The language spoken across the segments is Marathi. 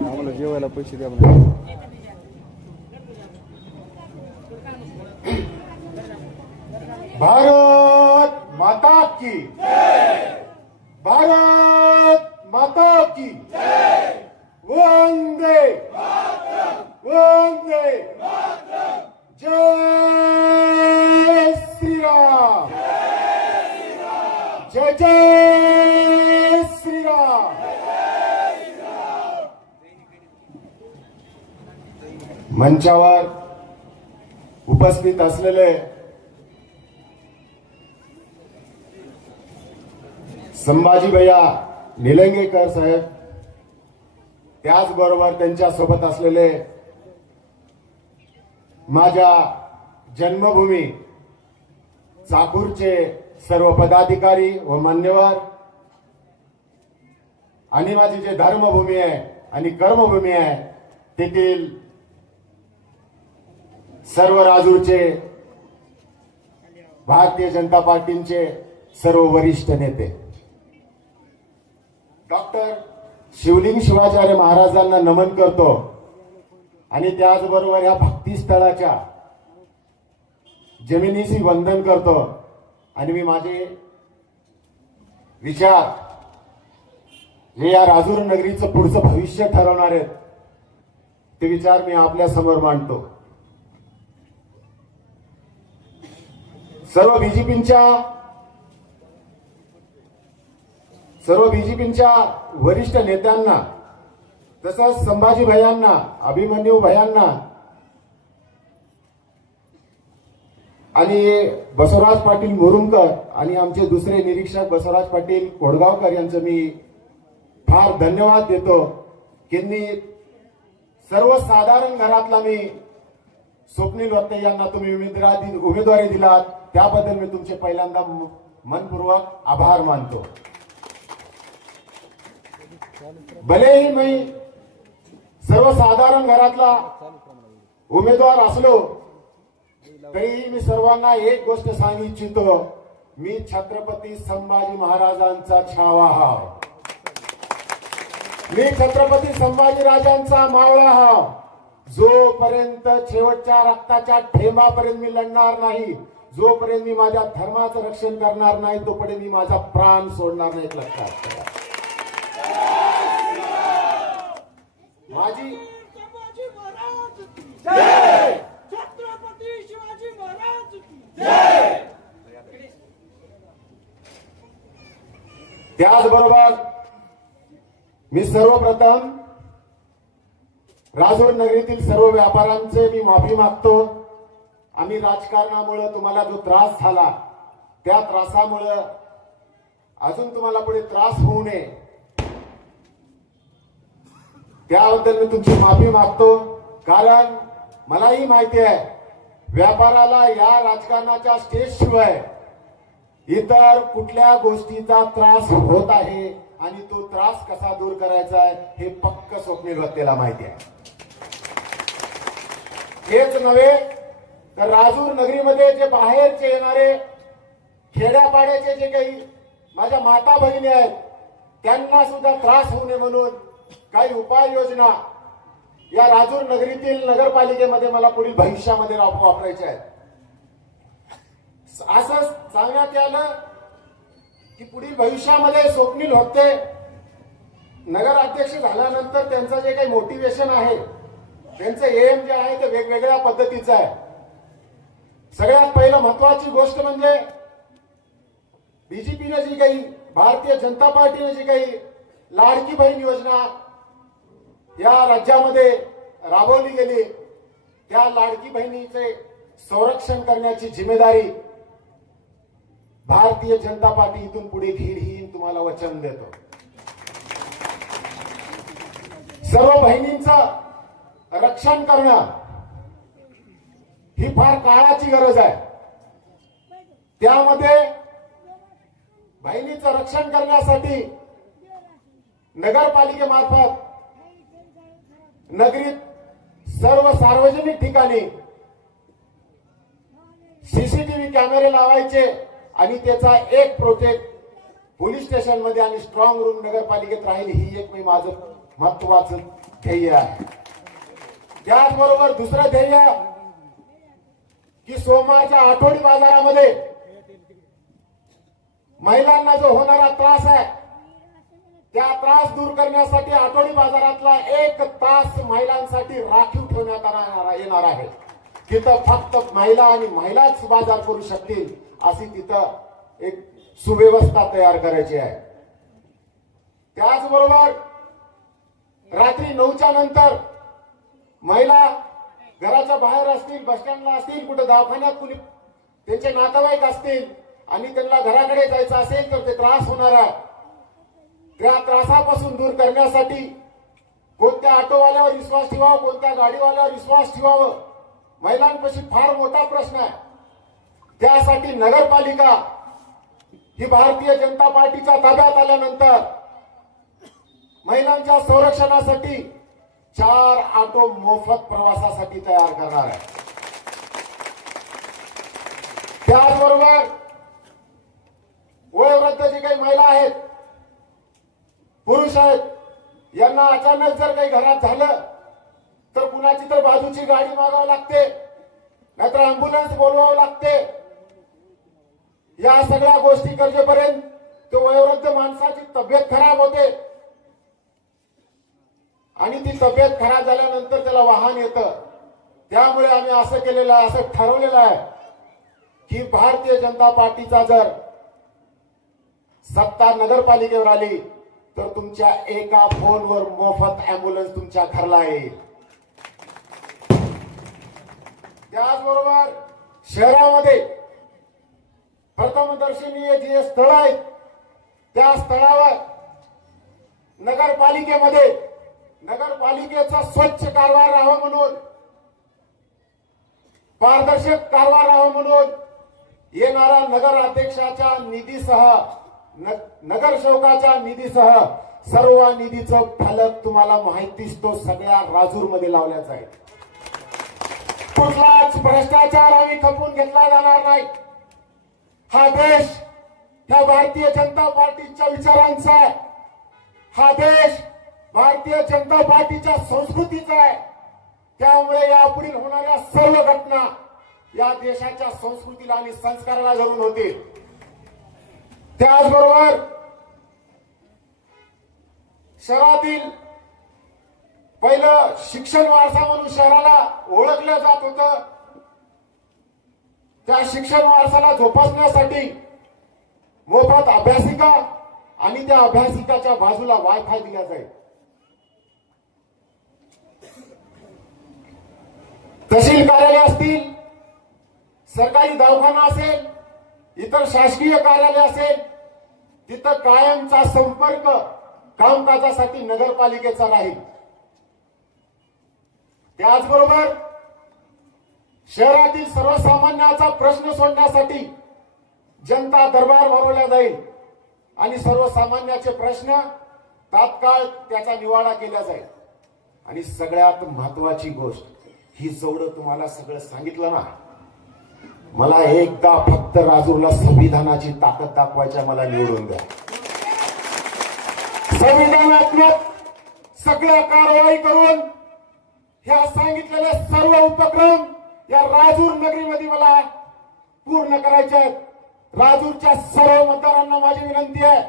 आम्हाला जेवायला पैसे द्या म्हणा भारत माता की भारत माता की वंदे वंदे जय श्रीराम जय श्रीराम. मंचावर उपस्थित असलेले संभाजी भैया निलंगेकर साहेब त्याचबरोबर त्यांच्यासोबत असलेले माझ्या जन्मभूमी चाकूरचे सर्व पदाधिकारी व मान्यवर. आणि माझी जे धर्मभूमी आहे आणि कर्मभूमी आहे तेथील सर्व राजूचे भारतीय जनता पार्टीचे सर्व वरिष्ठ नेते. डॉक्टर शिवलिंग शिवाचार्य महाराजांना नमन करतो. आणि त्याचबरोबर या भक्तिस्थळाच्या जमिनीशी वंदन करतो. आणि मी माझे विचार जे या राजूर नगरीचं पुढचं भविष्य ठरवणार आहेत ते विचार मी आपल्यासमोर मांडतो. सर्व बीजेपींच्या सर्व बीजेपींच्या वरिष्ठ नेत्यांना तसंच संभाजी भयांना अभिमन्यू भयांना आणि बसवराज पाटील मुरुमकर आणि आमचे दुसरे निरीक्षक बसवराज पाटील कोडगावकर यांचं मी फार धन्यवाद देतो. की सर्वसाधारण घरातला मी स्वप्नील वत्ते यांना तुम्ही उमेदवारी उमेदवारी दिलात. त्याबद्दल मी तुमचे पहिल्यांदा मनपूर्वक आभार मानतो. भलेही मी सर्वसाधारण घरातला उमेदवार असलो तरी मी सर्वांना एक गोष्ट सांगू इच्छितो. मी छत्रपती संभाजी महाराजांचा छावा हाव मी छत्रपती संभाजी राजांचा मावळा हा जोपर्यंत शेवटच्या रक्ताच्या थेंबापर्यंत मी लढणार नाही जोपर्यंत मी माझ्या धर्माचं रक्षण करणार नाही तोपर्यंत मी माझा प्राण सोडणार नाही. लक्षात माझी शिवाजी महाराज की जय छत्रपती शिवाजी महाराज की त्याचबरोबर मी सर्वप्रथम राजूर नगरीतील सर्व व्यापाऱ्यांचे मी माफी मागतो. आम्ही राजकारणामुळं तुम्हाला जो त्रास झाला त्या त्रासामुळं अजून तुम्हाला पुढे त्रास होऊ नये. त्याबद्दल मी तुमची माफी मागतो. कारण मलाही माहिती आहे व्यापाराला या राजकारणाच्या स्टेज शिवाय इतर कुठल्या गोष्टीचा त्रास होत आहे आणि तो त्रास कसा दूर करायचा आहे हे पक्क स्वप्नील वत्तेला माहिती आहे. हेच नव्हे तर राजूर नगरीमध्ये जे बाहेरचे येणारे खेड्यापाड्याचे जे काही माझ्या माता भगिनी आहेत त्यांना सुद्धा त्रास होऊ नये म्हणून काही उपाययोजना या राजूर नगरीतील नगरपालिकेमध्ये मला पुढील भविष्यामध्ये वापरायच्या आहेत. असं सांगण्यात आलं की पुढील भविष्यामध्ये स्वप्नील होते. नगराध्यक्ष झाल्यानंतर त्यांचं जे काही मोटिवेशन आहे त्यांचं एम जे आहे ते वेगवेगळ्या पद्धतीचं आहे. सगळ्यात पहिलं महत्वाची गोष्ट म्हणजे बीजेपीने जी काही भारतीय जनता पार्टीने जी काही लाडकी बहीण योजना या राज्यामध्ये राबवली गेली त्या लाडकी बहिणीचे संरक्षण करण्याची जिम्मेदारी भारतीय जनता पार्टी इथून पुढे घेईल ही तुम्हाला वचन देतो. सर्व बहिणींचं रक्षण करणं ही फार काळाची गरज आहे. त्यामध्ये बहिणीचं रक्षण करण्यासाठी नगरपालिकेमार्फत नगरीत सर्व सार्वजनिक ठिकाणी सीसीटीव्ही कॅमेरे लावायचे. आणि त्याचा एक प्रोजेक्ट पोलीस स्टेशनमध्ये आणि स्ट्रॉंग रूम नगरपालिकेत राहील ही एक मी माझं महत्वाचं ध्येय आहे. त्याचबरोबर दुसरं ध्येय की सोमवारच्या आठवडी बाजारामध्ये महिलांना जो होणारा त्रास आहे त्या त्रास दूर करण्यासाठी आठवडी बाजारातला एक तास महिलांसाठी राखीव ठेवण्यात येणार- येणार आहे. तिथं फक्त महिला आणि महिलाच बाजार करू शकतील. अशी तिथं एक सुव्यवस्था तयार करायची आहे. त्याचबरोबर रात्री नऊच्या नंतर महिला घराच्या बाहेर असतील बस स्टँडला असतील कुठे दवाखान्यात कुणी त्यांचे नातेवाईक असतील आणि त्यांना घराकडे जायचं असेल तर ते त्रास होणार आहे त्या त्रासापासून दूर करण्यासाठी कोणत्या ऑटोवाल्यावर विश्वास ठेवावा कोणत्या गाडीवाल्यावर विश्वास ठेवावं महिलांपाशी फार मोठा प्रश्न आहे. त्यासाठी नगरपालिका ही भारतीय जनता पार्टीच्या ताब्यात आल्यानंतर महिलांच्या संरक्षणासाठी चार ऑटो मोफत प्रवासासाठी तयार करणार आहे. त्याचबरोबर वयोवृद्ध जे काही महिला आहेत पुरुष आहेत यांना अचानक जर काही घरात झालं तर कुणाची तर बाजूची गाडी मागावी लागते नाहीतर अँब्युलन्स बोलवावं लागते. या सगळ्या गोष्टी गरजेपर्यंत तो वयोवृद्ध माणसाची तब्येत खराब होते. आणि ती तब्येत खराब झाल्यानंतर त्याला वाहन येतं. त्यामुळे आम्ही असं केलेलं आहे असं ठरवलेलं आहे की भारतीय जनता पार्टीचा जर सत्ता नगरपालिकेवर आली तर तुमच्या एका फोनवर मोफत अँब्युलन्स तुमच्या घरला येईल. त्याचबरोबर शहरामध्ये प्रथमदर्शनीय जे स्थळ आहेत त्या स्थळावर नगरपालिकेमध्ये नगरपालिकेचा स्वच्छ कारभार राहावा म्हणून पारदर्शक कारभार राहावा म्हणून येणारा नगर अध्यक्षाच्या निधीसह नगरसेवकाच्या निधीसह सर्व निधीचं फलक तुम्हाला माहितीच तो सगळ्या राजूरमध्ये आहे. कुठलाच भ्रष्टाचार आम्ही खपून घेतला जाणार नाही. हा देश ह्या भारतीय जनता पार्टीच्या विचारांचा आहे. हा देश भारतीय जनता पार्टीच्या संस्कृतीचा आहे. त्यामुळे यापुढील होणाऱ्या सर्व घटना या देशाच्या संस्कृतीला आणि संस्काराला धरून होतील. त्याचबरोबर शहरातील पहिलं शिक्षण वारसा म्हणून शहराला ओळखलं जात होतं. त्या शिक्षण वारसाला जोपासण्यासाठी मोफत अभ्यासिका आणि त्या अभ्यासिकाच्या बाजूला वायफाय दिला जाईल. तहसील कार्यालय असतील सरकारी दवाखाना असेल इतर शासकीय कार्यालय असेल तिथं कायमचा संपर्क कामकाजासाठी नगरपालिकेचा राहील. त्याचबरोबर शहरातील सर्वसामान्याचा प्रश्न सोडण्यासाठी जनता दरबार भरवला जाईल. आणि सर्वसामान्याचे प्रश्न तात्काळ त्याचा निवाडा केला जाईल. आणि सगळ्यात महत्वाची गोष्ट ही जेवढं तुम्हाला सगळं सांगितलं ना मला एकदा फक्त राजूला संविधानाची ताकद दाखवायच्या मला निवडून द्या. संविधानात्मक सगळ्या कारवाई करून ह्या सांगितलेले सर्व उपक्रम या राजूर नगरीमध्ये मला पूर्ण करायचे आहेत. राजूरच्या सर्व मतदारांना माझी विनंती आहे.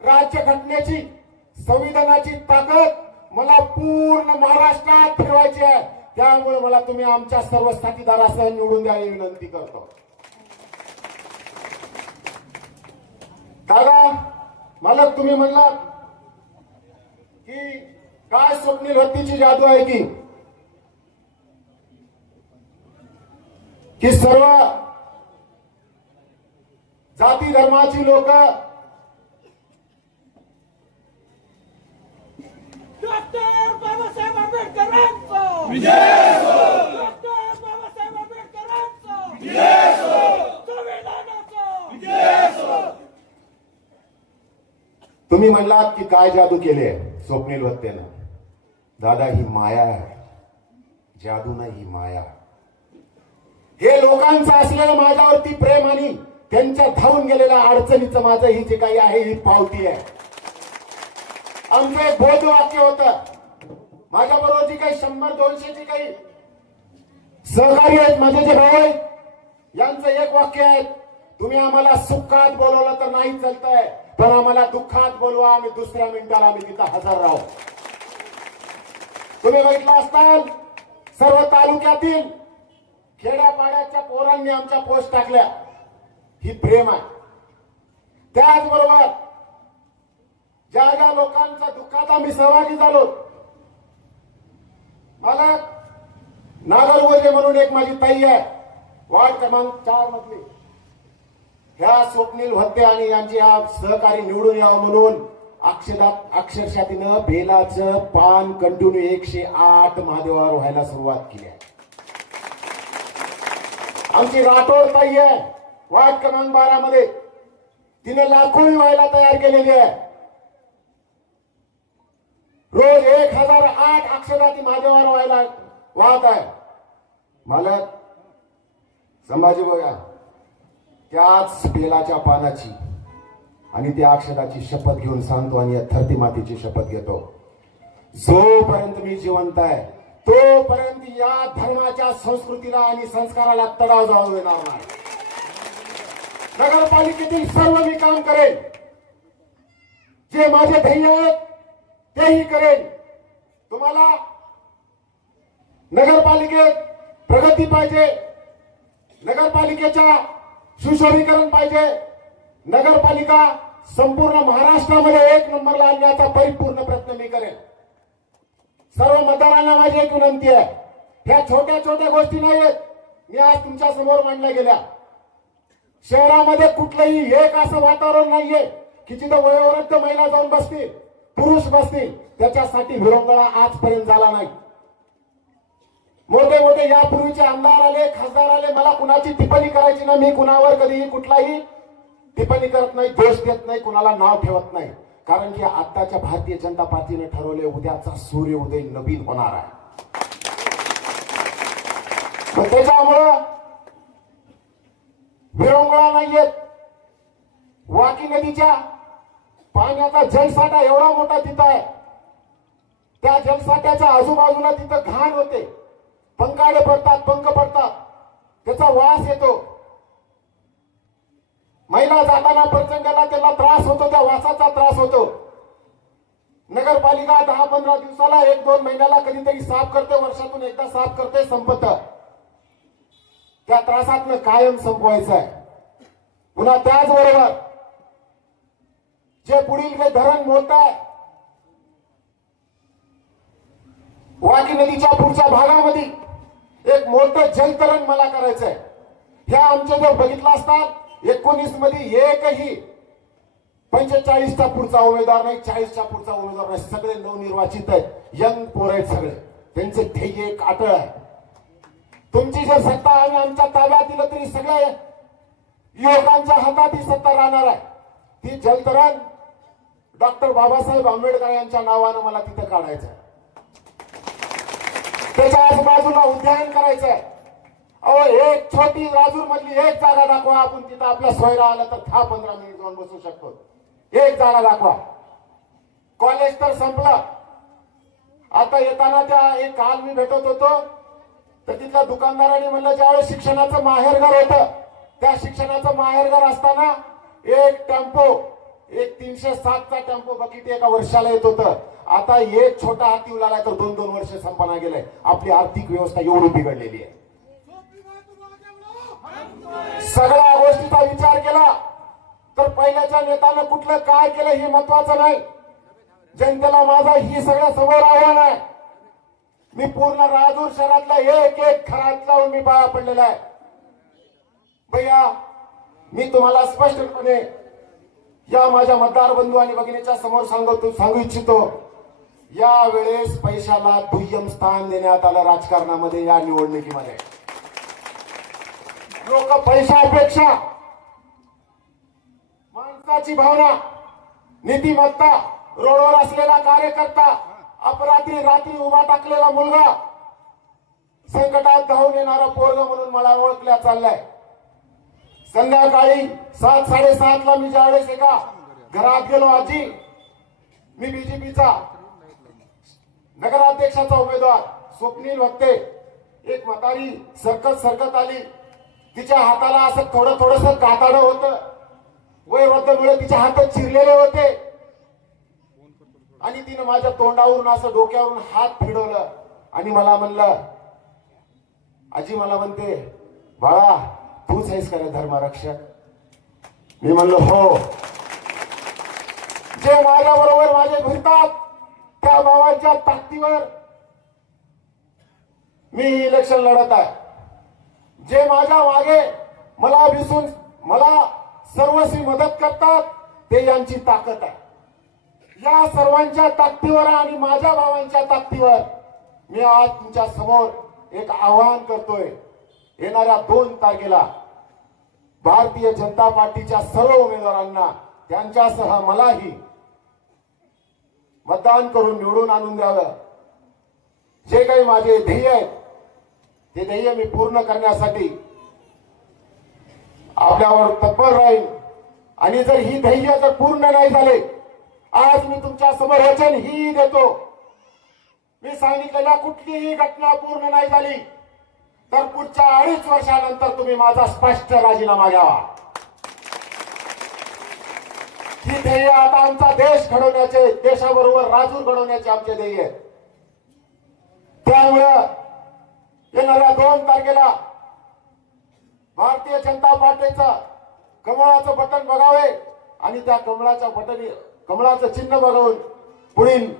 राज्य घटनेची संविधानाची ताकद मला पूर्ण महाराष्ट्रात फिरवायची आहे. त्यामुळे मला तुम्ही आमच्या सर्व साथीदारासह निवडून द्यावी विनंती करतो. दादा मालक तुम्ही म्हणला की काय स्वप्नील हत्तीची जादू आहे की? की सर्व जाती धर्माची लोक डॉक्टर बाबासाहेब आंबेडकरांचं! डॉक्टर बाबासाहेब आंबेडकरांचं! संविधानाचं! तुम्ही म्हणलात की काय जादू केले? स्वप्नील वत्तेनं. दादा ही माया आहे. जादू नाही ही माया हे हे लोकांचं असलेलं माझ्यावरती प्रेम आणि त्यांच्या धावून गेलेल्या अडचणीचं माझं ही जे काही आहे ही पावती आहे. आमचं एक बोध वाक्य होतं. माझ्या बरोबर जी काही शंभर दोनशे जी काही सहकारी आहेत माझे जे भाऊ आहेत यांचं एक वाक्य आहे तुम्ही आम्हाला सुखात बोलवलं तर नाही चालतंय पण आम्हाला दुःखात बोलवा आम्ही दुसऱ्या मिनिटाला आम्ही तिथं हजर राहू. तुम्ही बघितलं असताल सर्व तालुक्यातील खेड्यापाड्याच्या पोरांनी आमच्या पोस्ट टाकल्या. ही प्रेम आहे. त्याचबरोबर ज्या ज्या लोकांच्या दुःखात आम्ही सहभागी झालो मला नागरगोजे म्हणून एक माझी ताई आहे वार्ड क्रमांक चार मधली. ह्या स्वप्नील भत्ते आणि यांची हा सहकारी निवडून यावं म्हणून अक्षरात अक्षरशः तिनं बेलाचं पान कंटिन्यू एकशे आठ महादेवावर व्हायला सुरुवात केली आहे. आमची राठोड ताई आहे वार्ड क्रमांक बारा मध्ये तिने लाखोळी व्हायला तयार केलेली आहे. रोज एक हजार आठ अक्षरा ती माझ्यावर व्हायला वाहत आहे. मालक संभाजी बघा त्याच बेलाच्या पानाची आणि त्या अक्षराची शपथ घेऊन सांगतो आणि या धरती मातीची शपथ घेतो. जोपर्यंत मी जिवंत आहे तोपर्यंत या धर्माच्या संस्कृतीला आणि संस्काराला तडाव जाऊ देणार नाही. नगरपालिकेतील सर्व मी काम करेन जे माझे ध्येय आहेत तेही करेन तुम्हाला नगरपालिकेत प्रगती पाहिजे. नगरपालिकेच्या सुशोभीकरण पाहिजे. नगरपालिका संपूर्ण महाराष्ट्रामध्ये एक नंबरला आणण्याचा परिपूर्ण प्रयत्न मी करेन सर्व मतदारांना माझी एक विनंती आहे. ह्या छोट्या छोट्या गोष्टी नाहीयेत मी आज तुमच्यासमोर मांडल्या गेल्या. शहरामध्ये कुठलंही एक असं वातावरण नाहीये की जिथं वयोवृद्ध महिला जाऊन बसतील पुरुष बसतील त्याच्यासाठी विरंगळा आजपर्यंत झाला नाही. मोठे मोठे यापूर्वीचे आमदार आले खासदार आले मला कुणाची टिप्पणी करायची नाही मी कुणावर कधीही कुठलाही टिप्पणी करत नाही दोष देत नाही कुणाला नाव ठेवत नाही. कारण की आताच्या भारतीय जनता पार्टीने ठरवले उद्याचा सूर्योदय नवीन होणार आहे. त्याच्यामुळं विरंगुळा नाहीयेत. वाकी नदीच्या पाण्याचा जलसाठा एवढा मोठा तिथं आहे. त्या जलसाठ्याच्या आजूबाजूला तिथं घाण होते. पंखाडे पडतात पंख पडतात. त्याचा वास येतो. महिला जाताना प्रचंडाला त्याला त्रास होतो त्या वासाचा त्रास होतो. नगरपालिका दहा पंधरा दिवसाला एक दोन महिन्याला कधीतरी साफ करते वर्षातून एकदा साफ करते संपत. त्या त्रासातनं कायम संपवायचं आहे पुन्हा त्याचबरोबर जे पुढील जे धरण मोठं आहे वाकी नदीच्या पुढच्या भागामध्ये एक मोठं जलतरण मला करायचंय. आहे ह्या आमच्या जर बघितलं असतात एकोणीसमध्ये एकही पंचेचाळीसचा पुढचा उमेदवार नाही चाळीसच्या पुढचा उमेदवार नाही. सगळे नवनिर्वाचित आहेत. यंग पोर आहेत सगळे. त्यांचे ध्येय एक आटळ आहे. तुमची जर सत्ता आम्ही आमच्या ताब्यात दिलं तरी सगळ्या युवकांच्या हातात ही सत्ता राहणार आहे. ती जलतरण डॉक्टर बाबासाहेब आंबेडकर यांच्या नावानं मला तिथं काढायचं त्याच्या आजूबाजूला उद्यान करायचं आहे अहो एक छोटी राजूर मधली एक जागा दाखवा. आपण तिथं आपल्या सोयरा आला तर दहा पंधरा मिनिट जाऊन बसू शकतो. एक जागा दाखवा. कॉलेज तर संपलं. आता येताना त्या एक काल मी भेटत होतो. तर तिथल्या दुकानदाराने म्हणलं ज्यावेळेस शिक्षणाचं माहेरघर होतं त्या शिक्षणाचं माहेरघर असताना एक टेम्पो एक तीनशे सातचा टेम्पो बकिटी एका वर्षाला येत होतं. आता एक छोटा हाती उलाला तर दोन दोन वर्ष संपना गेलंय. आपली आर्थिक व्यवस्था एवढी बिघडलेली आहे. सगळ्या गोष्टीचा विचार केला तर पहिल्याच्या नेत्यानं कुठलं काय केलं हे महत्वाचं नाही. जनतेला माझा ही सगळ्या समोर आव्हान आहे. मी पूर्ण राजूर शहरातला एक एक खरात लावून मी पाया पडलेला आहे. भैया मी तुम्हाला स्पष्टपणे या माझ्या मतदार बंधू आणि भगिनीच्या समोर सांगतो सांगू इच्छितो यावेळेस पैशाला दुय्यम स्थान देण्यात आलं राजकारणामध्ये या निवडणुकीमध्ये. लोक पैशापेक्षा माणसाची भावना नीतिमत्ता रोडवर असलेला कार्यकर्ता अपरात्री रात्री उभा टाकलेला मुलगा संकटात धावून येणारा पोरग म्हणून मला ओळखल्या चाललाय. संध्याकाळी सात साडेसात ला मी ज्यावेळेस एका घरात गेलो आजी मी बीजेपीचा नगराध्यक्षाचा उमेदवार स्वप्नील वक्ते एक म्हातारी सरकत सरकत आली. तिच्या हाताला असं थोडं थोडस काताडं होतं. वयवृद्धमुळे तिच्या हात चिरलेले होते. आणि तिनं माझ्या तोंडावरून असं डोक्यावरून हात फिरवलं. आणि मला म्हणलं आजी मला म्हणते बाळा तूच आहेस का रे धर्मरक्षक? मी म्हणलो हो. जे माझ्या बरोबर माझे घुरतात त्या भावाच्या ताकदीवर मी इलेक्शन लढत आहे. जे माझ्या मागे मला विसून मला सर्वस्वी मदत करतात ते यांची ताकद आहे. या सर्वांच्या ताकदीवर आणि माझ्या भावांच्या ताकदीवर मी आज तुमच्यासमोर एक आवाहन करतोय. येणाऱ्या दोन तारखेला भारतीय जनता पार्टीच्या सर्व उमेदवारांना त्यांच्यासह मलाही मतदान करून निवडून आणून द्यावं. जे काही माझे ध्येय आहेत हे ध्येय मी पूर्ण करण्यासाठी आपल्यावर तत्पर राहील आणि जर ही ध्येय जर पूर्ण नाही झाले आज मी तुमच्यासमोर वचन ही देतो. मी सांगितलेल्या कुठलीही घटना पूर्ण नाही झाली तर पुढच्या अडीच वर्षानंतर तुम्ही माझा स्पष्ट राजीनामा घ्यावा. ही ध्येय आता आमचा देश घडवण्याचे देशाबरोबर राजूर घडवण्याचे आमचे ध्येय. त्यामुळं येणाऱ्या दोन तारखेला भारतीय जनता पार्टीचं कमळाचं बटन बघावे आणि त्या कमळाच्या बटन कमळाचं चिन्ह बघून पुढील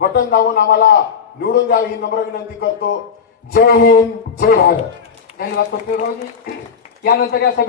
बटन दाबून आम्हाला निवडून द्यावी ही नम्र विनंती करतो. जय हिंद जय भारत. धन्यवाद यानंतर या सभेत